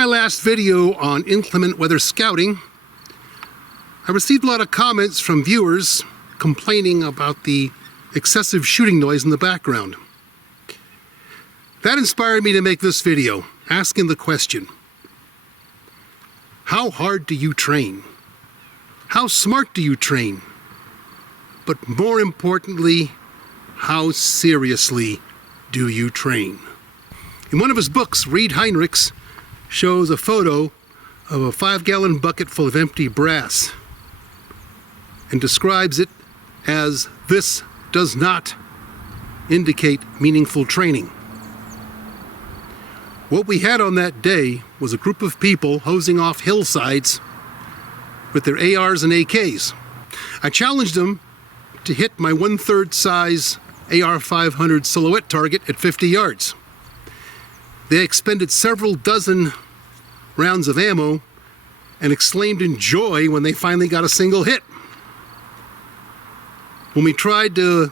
my last video on inclement weather scouting, I received a lot of comments from viewers complaining about the excessive shooting noise in the background. That inspired me to make this video, asking the question, how hard do you train? How smart do you train? But more importantly, how seriously do you train? In one of his books, Reed Heinrichs shows a photo of a 5-gallon bucket full of empty brass and describes it as, "This does not indicate meaningful training." What we had on that day was a group of people hosing off hillsides with their ARs and AKs. I challenged them to hit my 1/3 size AR-500 silhouette target at 50 yards. They expended several dozen rounds of ammo and exclaimed in joy when they finally got a single hit. When we tried to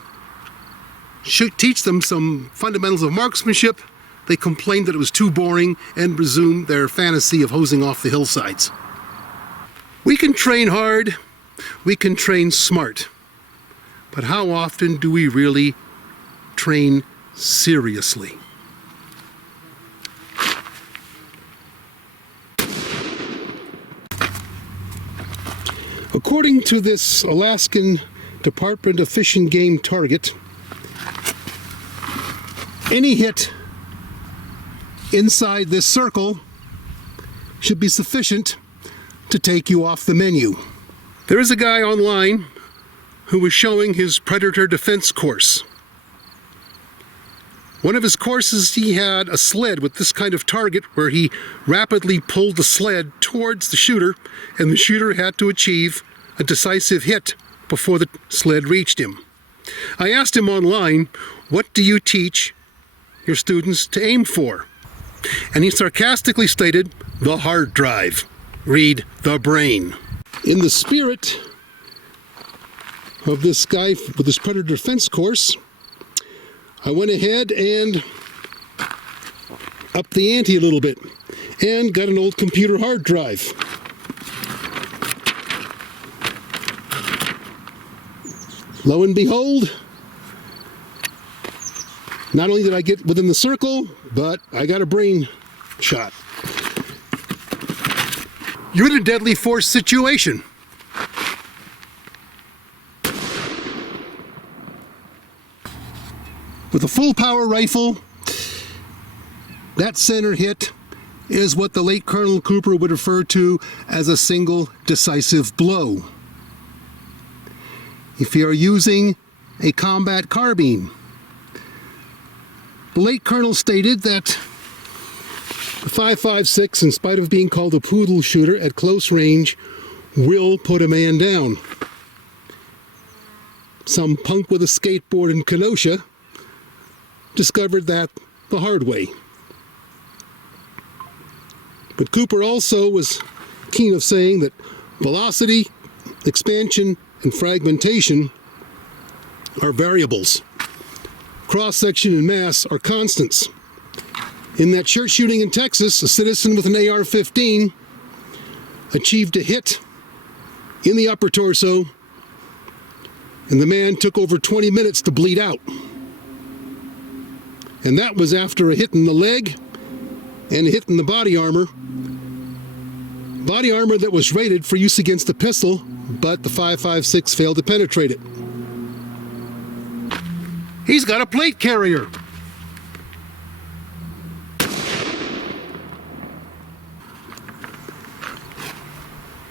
teach them some fundamentals of marksmanship, they complained that it was too boring and resumed their fantasy of hosing off the hillsides. We can train hard, we can train smart, but how often do we really train seriously? According to this Alaskan Department of Fish and Game target, any hit inside this circle should be sufficient to take you off the menu. There is a guy online who was showing his predator defense course. One of his courses, he had a sled with this kind of target where he rapidly pulled the sled towards the shooter, and the shooter had to achieve a decisive hit before the sled reached him. I asked him online, "What do you teach your students to aim for?" And he sarcastically stated, "The hard drive. Read the brain." In the spirit of this guy with this predator defense course, I went ahead and upped the ante a little bit and got an old computer hard drive. Lo and behold, not only did I get within the circle, but I got a brain shot. You're in a deadly force situation. With a full power rifle, that center hit is what the late Colonel Cooper would refer to as a single decisive blow. If you are using a combat carbine, the late Colonel stated that the 5.56, in spite of being called a poodle shooter at close range, will put a man down. Some punk with a skateboard in Kenosha discovered that the hard way. But Cooper also was keen of saying that velocity, expansion, and fragmentation are variables. Cross-section and mass are constants. In that church shooting in Texas, a citizen with an AR-15 achieved a hit in the upper torso, and the man took over 20 minutes to bleed out. And that was after a hit in the leg and a hit in the body armor. Body armor that was rated for use against a pistol, but the 5.56 failed to penetrate it. He's got a plate carrier.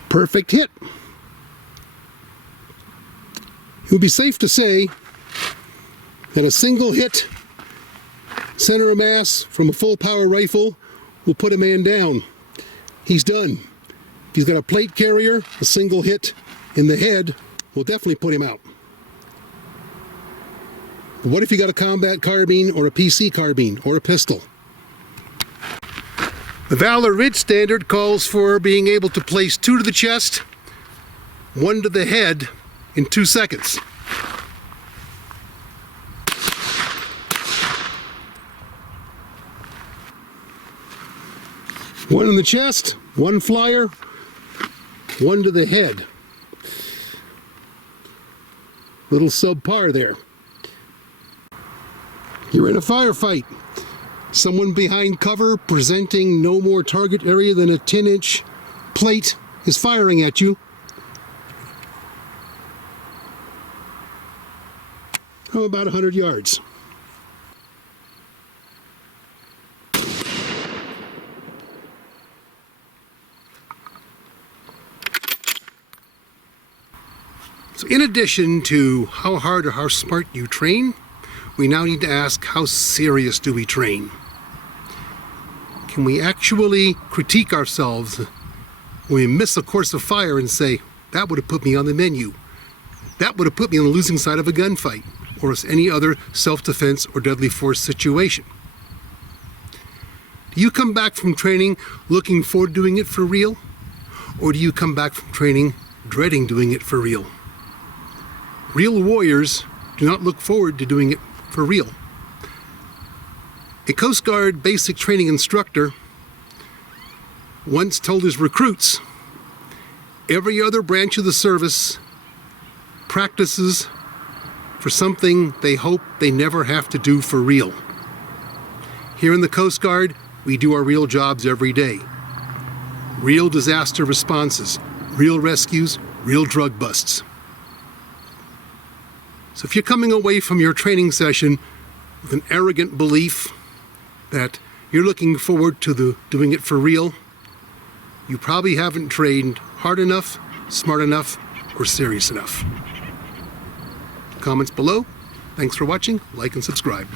Perfect hit. It would be safe to say that a single hit, center of mass from a full power rifle, will put a man down. He's done. If he's got a plate carrier, a single hit in the head will definitely put him out. But what if you got a combat carbine or a PC carbine or a pistol? The Valor Ridge standard calls for being able to place 2 to the chest, 1 to the head in 2 seconds. One in the chest, one flyer, one to the head. Little subpar there. You're in a firefight. Someone behind cover presenting no more target area than a 10-inch plate is firing at you. Oh, about 100 yards. So in addition to how hard or how smart you train, we now need to ask, how serious do we train? Can we actually critique ourselves when we miss a course of fire and say, that would have put me on the menu? That would have put me on the losing side of a gunfight or any other self-defense or deadly force situation. Do you come back from training looking forward to doing it for real? Or do you come back from training dreading doing it for real? Real warriors do not look forward to doing it for real. A Coast Guard basic training instructor once told his recruits, every other branch of the service practices for something they hope they never have to do for real. Here in the Coast Guard, we do our real jobs every day. Real disaster responses, real rescues, real drug busts. So if you're coming away from your training session with an arrogant belief that you're looking forward to doing it for real, you probably haven't trained hard enough, smart enough, or serious enough. Comments below. Thanks for watching. Like and subscribe.